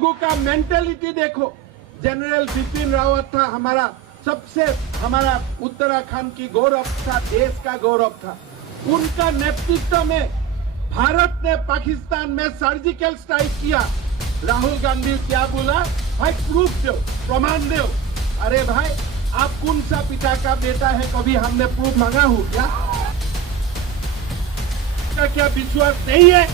लोगों का मेंटेलिटी देखो। जनरल बिपिन रावत था हमारा उत्तराखंड की गौरव था, देश का गौरव था। उनका नेतृत्व में भारत ने पाकिस्तान में सर्जिकल स्ट्राइक किया। राहुल गांधी क्या बोला? भाई प्रूफ दो, प्रमाण दो। अरे भाई, आप कौन सा पिता का बेटा है? कभी हमने प्रूफ मांगा हो क्या? क्या विश्वास नहीं है?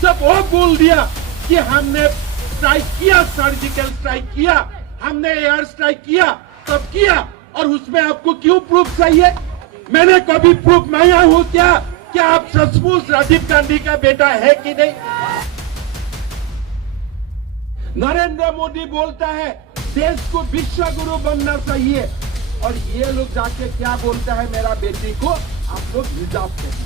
सब वो बोल दिया कि हमने स्ट्राइक किया, सर्जिकल स्ट्राइक किया, हमने एयर स्ट्राइक किया, तब किया। और उसमें आपको क्यों प्रूफ चाहिए? मैंने कभी प्रूफ मांगा हो क्या आप सचमुच राजीव गांधी का बेटा है कि नहीं? नरेंद्र मोदी बोलता है देश को विश्व गुरु बनना चाहिए, और ये लोग जाके क्या बोलता है, मेरा बेटी को आप लोग हिजाब करें।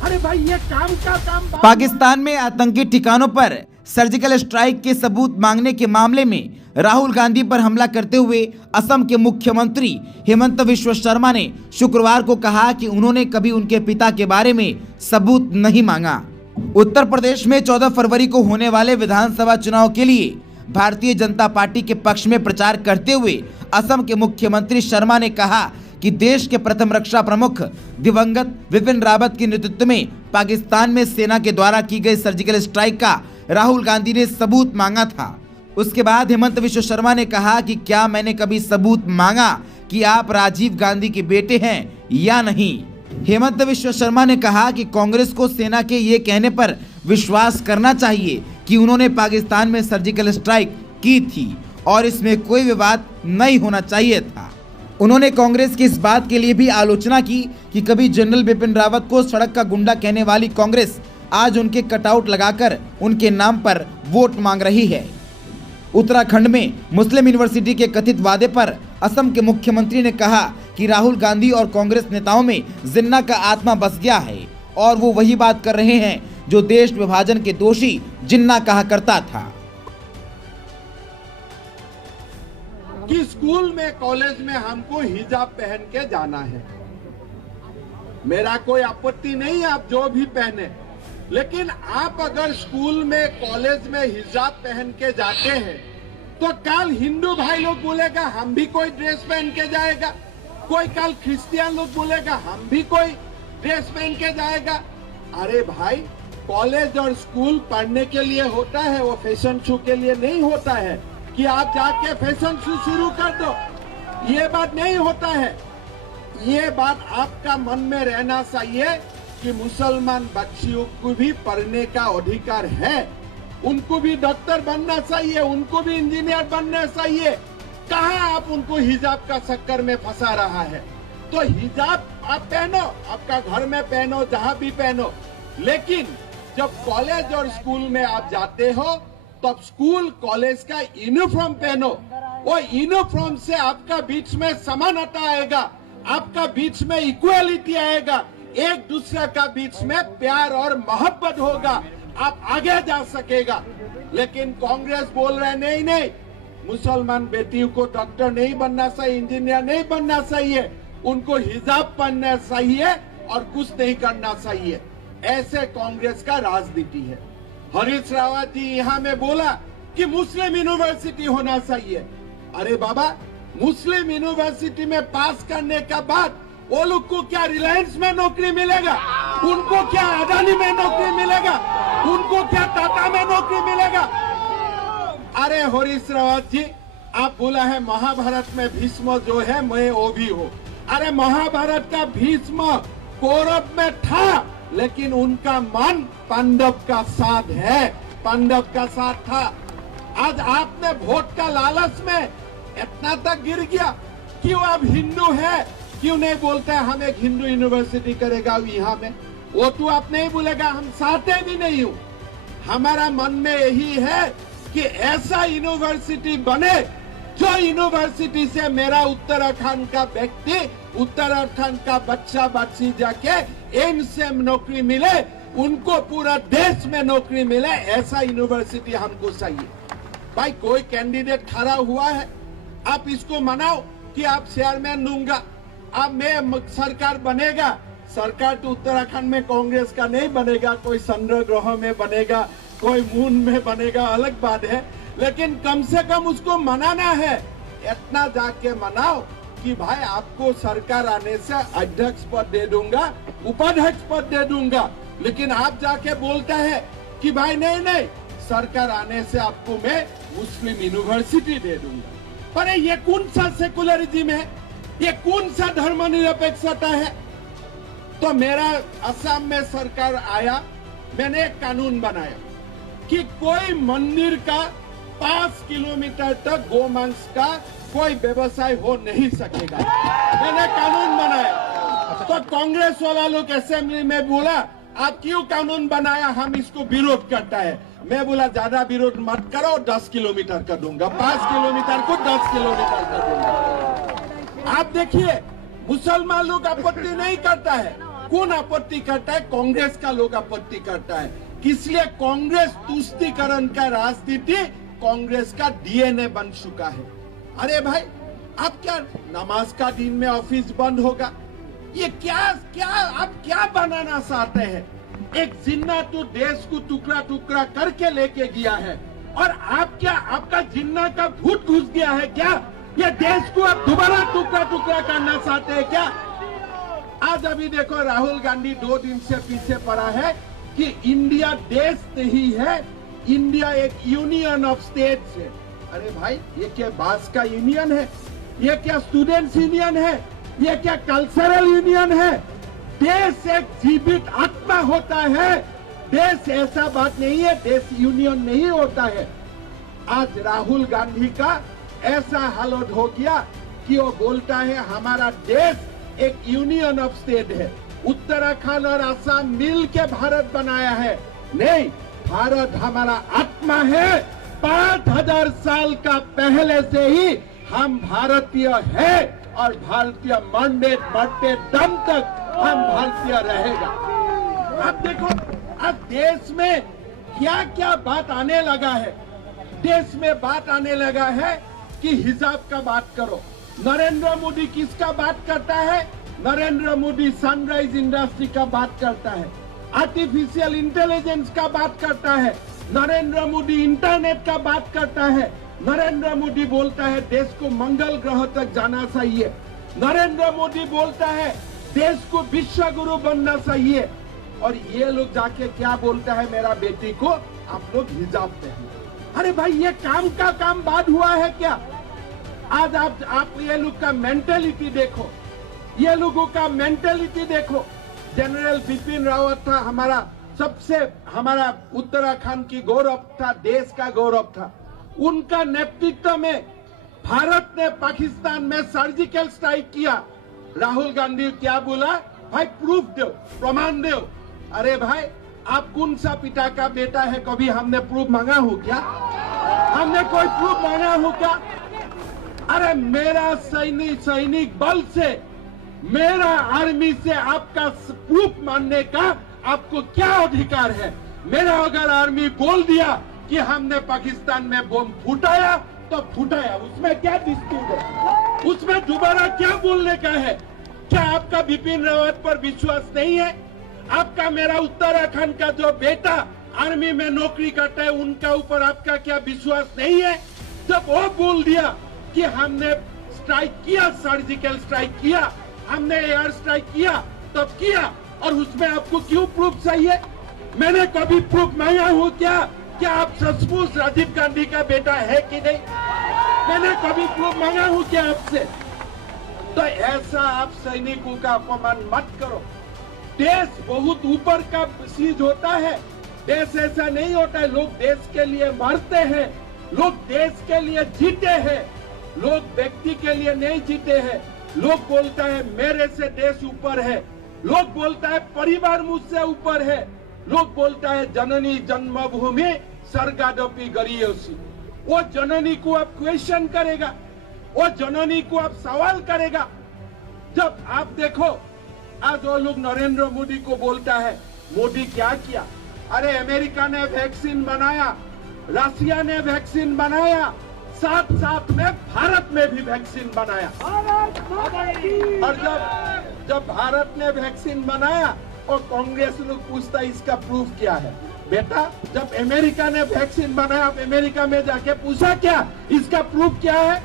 अरे भाई, ये काम का काम। पाकिस्तान में आतंकी ठिकानों पर सर्जिकल स्ट्राइक के सबूत मांगने के मामले में राहुल गांधी पर हमला करते हुए असम के मुख्यमंत्री हेमंत बिस्वा शर्मा ने शुक्रवार को कहा कि उन्होंने कभी उनके पिता के बारे में सबूत नहीं मांगा। उत्तर प्रदेश में 14 फरवरी को होने वाले विधानसभा चुनाव के लिए भारतीय जनता पार्टी के पक्ष में प्रचार करते हुए असम के मुख्यमंत्री शर्मा ने कहा कि देश के प्रथम रक्षा प्रमुख दिवंगत बिपिन रावत के नेतृत्व में पाकिस्तान में सेना के द्वारा की गई सर्जिकल स्ट्राइक का राहुल गांधी ने सबूत मांगा था। उसके बाद हेमंत बिस्वा शर्मा ने कहा कि क्या मैंने कभी सबूत मांगा कि आप राजीव गांधी के बेटे हैं या नहीं। हेमंत बिस्वा शर्मा ने कहा कि कांग्रेस को सेना के ये कहने पर विश्वास करना चाहिए कि उन्होंने पाकिस्तान में सर्जिकल स्ट्राइक की थी और इसमें कोई विवाद नहीं होना चाहिए था। उन्होंने कांग्रेस की इस बात के लिए भी आलोचना की कि कभी जनरल बिपिन रावत को सड़क का गुंडा कहने वाली कांग्रेस आज उनके कटआउट लगाकर उनके नाम पर वोट मांग रही है। उत्तराखंड में मुस्लिम यूनिवर्सिटी के कथित वादे पर असम के मुख्यमंत्री ने कहा कि राहुल गांधी और कांग्रेस नेताओं में जिन्ना का आत्मा बस गया है और वो वही बात कर रहे हैं जो देश विभाजन के दोषी जिन्ना कहा करता था। कि स्कूल में, कॉलेज में हमको हिजाब पहन के जाना है। मेरा कोई आपत्ति नहीं, आप जो भी पहने, लेकिन आप अगर स्कूल में, कॉलेज में हिजाब पहन के जाते हैं तो कल हिंदू भाई लोग बोलेगा हम भी कोई ड्रेस पहन के जाएगा, कोई कल क्रिश्चियन लोग बोलेगा हम भी कोई ड्रेस पहन के जाएगा। अरे भाई, कॉलेज और स्कूल पढ़ने के लिए होता है, वो फैशन शो के लिए नहीं होता है कि आप जाके फैशन शो शुरू कर दो। ये बात नहीं होता है। ये बात आपका मन में रहना चाहिए कि मुसलमान बच्चियों को भी पढ़ने का अधिकार है, उनको भी डॉक्टर बनना चाहिए, उनको भी इंजीनियर बनना चाहिए। कहाँ आप उनको हिजाब का चक्कर में फंसा रहा है? तो हिजाब आप पहनो, आपका घर में पहनो, जहां भी पहनो, लेकिन जब कॉलेज और स्कूल में आप जाते हो तब स्कूल कॉलेज का यूनिफॉर्म पहनो। वो यूनिफॉर्म से आपका बीच में समानता आएगा, आपका बीच में इक्वालिटी आएगा, एक दूसरे का बीच में प्यार और मोहब्बत होगा, आप आगे जा सकेगा। लेकिन कांग्रेस बोल रहे नहीं नहीं, मुसलमान बेटियों को डॉक्टर नहीं बनना चाहिए, इंजीनियर नहीं बनना चाहिए, उनको हिजाब पहनना चाहिए और कुछ नहीं करना चाहिए। ऐसे कांग्रेस का राजनीति है। हरीश रावत जी यहाँ में बोला कि मुस्लिम यूनिवर्सिटी होना चाहिए। अरे बाबा, मुस्लिम यूनिवर्सिटी में पास करने का बाद वो लोग को क्या रिलायंस में नौकरी मिलेगा? उनको क्या अदानी में नौकरी मिलेगा? उनको क्या टाटा में नौकरी मिलेगा? अरे हरीश रावत जी, आप बोला है महाभारत में भीष्म जो है मैं वो भी हूँ। अरे महाभारत का भीष्म कौरव में था, लेकिन उनका मन पांडव का साथ है, पांडव का साथ था। आज आपने वोट का लालच में इतना तक गिर गया कि वो अब हिंदू है, क्यों नहीं बोलता है हम एक हिंदू यूनिवर्सिटी करेगा यहाँ में? वो तो आप नहीं बोलेगा, हम चाहते भी नहीं हूँ। हमारा मन में यही है कि ऐसा यूनिवर्सिटी बने जो यूनिवर्सिटी से मेरा उत्तराखंड का व्यक्ति, उत्तराखंड का बच्चा बच्ची जाके एम्स में नौकरी मिले, उनको पूरा देश में नौकरी मिले, ऐसा यूनिवर्सिटी हमको चाहिए। भाई, कोई कैंडिडेट खड़ा हुआ है, आप इसको मनाओ कि आप चेयरमैन दूंगा, अब मैं सरकार बनेगा। सरकार तो उत्तराखंड में कांग्रेस का नहीं बनेगा, कोई चंद्र ग्रह में बनेगा, कोई मून में बनेगा, अलग बात है। लेकिन कम से कम उसको मनाना है। इतना जाके मनाओ कि भाई आपको सरकार आने से अध्यक्ष पद दे दूंगा, उपाध्यक्ष पद दे दूंगा, लेकिन आप जाके बोलता है कि भाई नहीं नहीं, सरकार आने से आपको मैं मुस्लिम यूनिवर्सिटी दे दूंगा। पर ये कौन सा सेकुलरिज्म है? ये कौन सा धर्मनिरपेक्षता है? तो मेरा असम में सरकार आया, मैंने एक कानून बनाया कि कोई मंदिर का 5 किलोमीटर तक गोमांस का कोई व्यवसाय हो नहीं सकेगा। मैंने कानून बनाया। तो कांग्रेस वाला लोग असेंबली में बोला आप क्यों कानून बनाया, हम इसको विरोध करता है। मैं बोला ज्यादा विरोध मत करो, 10 किलोमीटर कर दूंगा, 5 किलोमीटर को 10 किलोमीटर कर दूंगा। आप देखिए मुसलमान लोग आपत्ति नहीं करता है। कौन आपत्ति करता है? कांग्रेस का लोग आपत्ति करता है। इसलिए कांग्रेस तुष्टीकरण का राजनीति कांग्रेस का डीएनए बन चुका है। अरे भाई आप क्या नमाज का दिन में ऑफिस बंद होगा? ये क्या आप क्या बनाना चाहते हैं? एक जिन्ना तो देश को टुकड़ा टुकड़ा करके लेके गया है, और आप क्या, आपका जिन्ना का भूत घुस गया है क्या? ये देश को आप दोबारा टुकड़ा टुकड़ा करना चाहते हैं क्या? आज अभी देखो राहुल गांधी 2 दिन से पीछे पड़ा है कि इंडिया देश नहीं है, इंडिया एक यूनियन ऑफ स्टेट्स है। अरे भाई ये क्या बास का यूनियन है? ये क्या स्टूडेंट्स यूनियन है? ये क्या कल्चरल यूनियन है? देश एक जीवित आत्मा होता है। देश ऐसा बात नहीं है, देश यूनियन नहीं होता है। आज राहुल गांधी का ऐसा हालत हो गया कि वो बोलता है हमारा देश एक यूनियन ऑफ स्टेट है, उत्तराखंड और असम मिल के भारत बनाया है। नहीं, भारत हमारा आत्मा है। 5000 साल का पहले से ही हम भारतीय है, और भारतीय मरते दम तक हम भारतीय रहेगा। अब देखो अब देश में क्या क्या बात आने लगा है। देश में बात आने लगा है कि हिजाब का बात करो। नरेंद्र मोदी किसका बात करता है? नरेंद्र मोदी सनराइज इंडस्ट्री का बात करता है, आर्टिफिशियल इंटेलिजेंस का बात करता है, नरेंद्र मोदी इंटरनेट का बात करता है, नरेंद्र मोदी बोलता है देश को मंगल ग्रह तक जाना चाहिए, नरेंद्र मोदी बोलता है देश को विश्व गुरु बनना चाहिए, और ये लोग जाके क्या बोलता है मेरा बेटी को आप लोग हिजाब पहनो। अरे भाई ये काम का काम बात हुआ है क्या? आज आप ये लोग का मेंटेलिटी देखो, ये लोगों का मेंटेलिटी देखो। जनरल बिपिन रावत था हमारा उत्तराखंड की गौरव था, देश का गौरव था। उनका नेतृत्व में भारत ने पाकिस्तान में सर्जिकल स्ट्राइक किया। राहुल गांधी क्या बोला? भाई प्रूफ दो, प्रमाण दो। अरे भाई आप कौन सा पिता का बेटा है? कभी हमने प्रूफ मांगा हो क्या? हमने कोई प्रूफ मांगा हो क्या? अरे मेरा सैनिक बल से, मेरा आर्मी से आपका प्रूफ मानने का आपको क्या अधिकार है? मेरा अगर आर्मी बोल दिया कि हमने पाकिस्तान में बम फुटाया तो फुटाया, उसमें क्या डिस्प्यूट है? उसमें दोबारा क्या बोलने का है? क्या आपका बिपिन रावत पर विश्वास नहीं है? आपका मेरा उत्तराखंड का जो बेटा आर्मी में नौकरी करता है उनका ऊपर आपका क्या विश्वास नहीं है? जब वो बोल दिया कि हमने स्ट्राइक किया, सर्जिकल स्ट्राइक किया, हमने एयर स्ट्राइक किया, तब किया, और उसमें आपको क्यों प्रूफ चाहिए? मैंने कभी प्रूफ मांगा हूँ क्या? क्या आप सचमुच राजीव गांधी का बेटा है कि नहीं? मैंने कभी प्रूफ मांगा हूँ क्या आपसे? तो ऐसा आप सैनिकों का अपमान मत करो। देश बहुत ऊपर का चीज होता है, देश ऐसा नहीं होता है। लोग देश के लिए मरते हैं, लोग देश के लिए जीते हैं, लोग व्यक्ति के लिए नहीं जीते हैं। लोग बोलता है मेरे से देश ऊपर है, लोग बोलता है परिवार मुझसे ऊपर है, लोग बोलता है जननी जन्मभूमि स्वर्गादपि गरीयसी। वो जननी को आप क्वेश्चन करेगा, वो जननी को आप सवाल करेगा। जब आप देखो आज वो लोग नरेंद्र मोदी को बोलता है मोदी क्या किया? अरे अमेरिका ने वैक्सीन बनाया, रशिया ने वैक्सीन बनाया, साथ साथ में भारत में भी वैक्सीन बनाया। और जब भारत ने वैक्सीन बनाया और कांग्रेस लोग पूछता इसका प्रूफ क्या है। बेटा जब अमेरिका ने वैक्सीन बनाया, आप अमेरिका में जाके पूछा क्या इसका प्रूफ क्या है?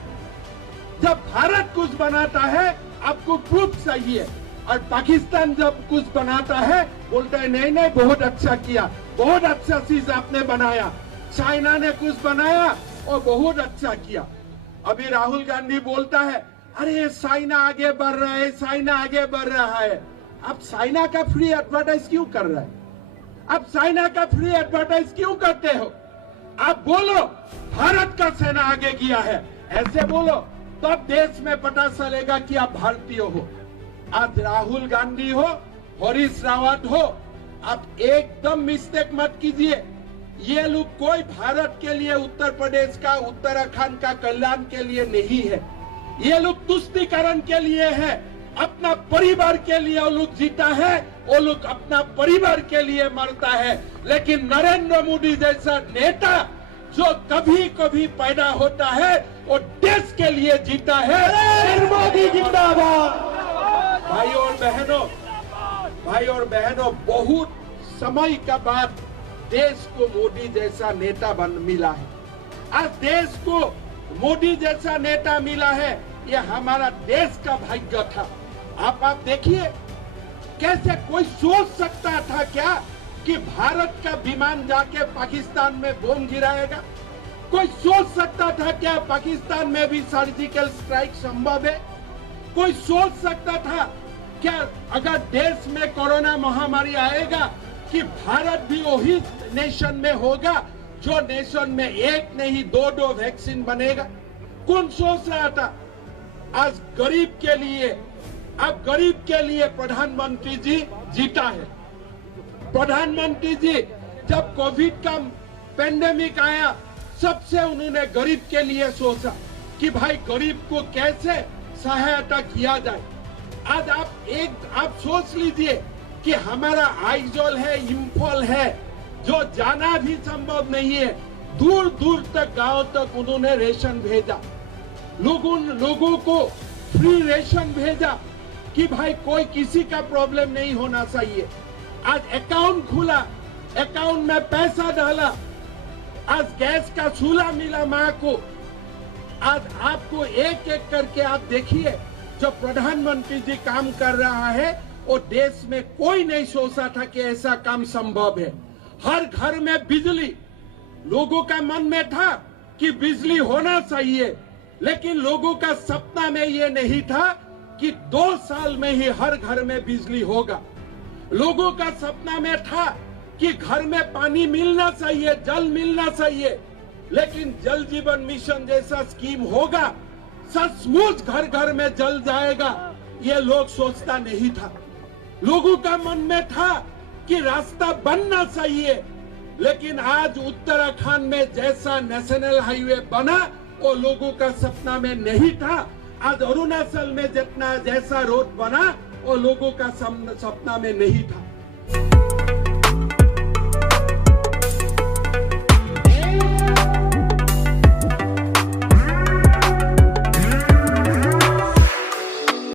जब भारत कुछ बनाता है आपको प्रूफ चाहिए, और पाकिस्तान जब कुछ बनाता है बोलता है नहीं नहीं बहुत अच्छा किया, बहुत अच्छा चीज आपने बनाया। चाइना ने कुछ बनाया और बहुत अच्छा किया। अभी राहुल गांधी बोलता है अरे चाइना आगे बढ़ रहा है, चाइना आगे बढ़ रहा है। आप चाइना का फ्री एडवर्टाइज क्यों कर रहे हैं? आप चाइना का फ्री एडवर्टाइज क्यों करते हो? आप बोलो भारत का सेना आगे किया है, ऐसे बोलो तो अब देश में पता चलेगा कि आप भारतीय हो। आज राहुल गांधी हो, हरीश रावत हो, आप एकदम मिस्टेक मत कीजिए। ये लोग कोई भारत के लिए, उत्तर प्रदेश का, उत्तराखंड का कल्याण के लिए नहीं है। ये लोग तुष्टीकरण के लिए है, अपना परिवार के लिए वो लोग जीता है, वो लोग अपना परिवार के लिए मरता है। लेकिन नरेंद्र मोदी जैसा नेता जो कभी कभी पैदा होता है वो देश के लिए जीता है। मोदी जिंदाबाद। भाई और बहनों, बहुत समय के बाद देश को मोदी जैसा नेता मिला है। आज देश को मोदी जैसा नेता मिला है, ये हमारा देश का भाग्य था। आप देखिए कैसे कोई सोच सकता था क्या कि भारत का विमान जाके पाकिस्तान में बम गिराएगा? कोई सोच सकता था क्या पाकिस्तान में भी सर्जिकल स्ट्राइक संभव है? कोई सोच सकता था क्या अगर देश में कोरोना महामारी आएगा कि भारत भी वही नेशन में होगा जो नेशन में एक नहीं दो वैक्सीन बनेगा? कौन सोच रहा था? आज गरीब के लिए, अब गरीब के लिए प्रधानमंत्री जी जीता है। प्रधानमंत्री जी जब कोविड का पेंडेमिक आया, सबसे उन्होंने गरीब के लिए सोचा कि भाई गरीब को कैसे सहायता किया जाए। आज आप सोच लीजिए कि हमारा आइजोल है, इम्फॉल है, जो जाना भी संभव नहीं है, दूर दूर तक गांव तक उन्होंने रेशन भेजा, लोगों को फ्री रेशन भेजा कि भाई कोई किसी का प्रॉब्लम नहीं होना चाहिए। आज अकाउंट खुला, अकाउंट में पैसा डाला, आज गैस का चूल्हा मिला माँ को। आज आपको एक एक करके आप देखिए, जो प्रधानमंत्री जी काम कर रहा है वो देश में कोई नहीं सोचा था कि ऐसा काम संभव है। हर घर में बिजली, लोगों का मन में था कि बिजली होना चाहिए, लेकिन लोगों का सपना में ये नहीं था कि 2 साल में ही हर घर में बिजली होगा। लोगों का सपना में था कि घर में पानी मिलना चाहिए, जल मिलना चाहिए, लेकिन जल जीवन मिशन जैसा स्कीम होगा, सचमुच घर घर में जल जाएगा, ये लोग सोचता नहीं था। लोगों का मन में था कि रास्ता बनना चाहिए, लेकिन आज उत्तराखंड में जैसा नेशनल हाईवे बना वो लोगों का सपना में नहीं था। आज अरुणाचल में जितना जैसा रोड बना वो लोगों का सपना में नहीं था।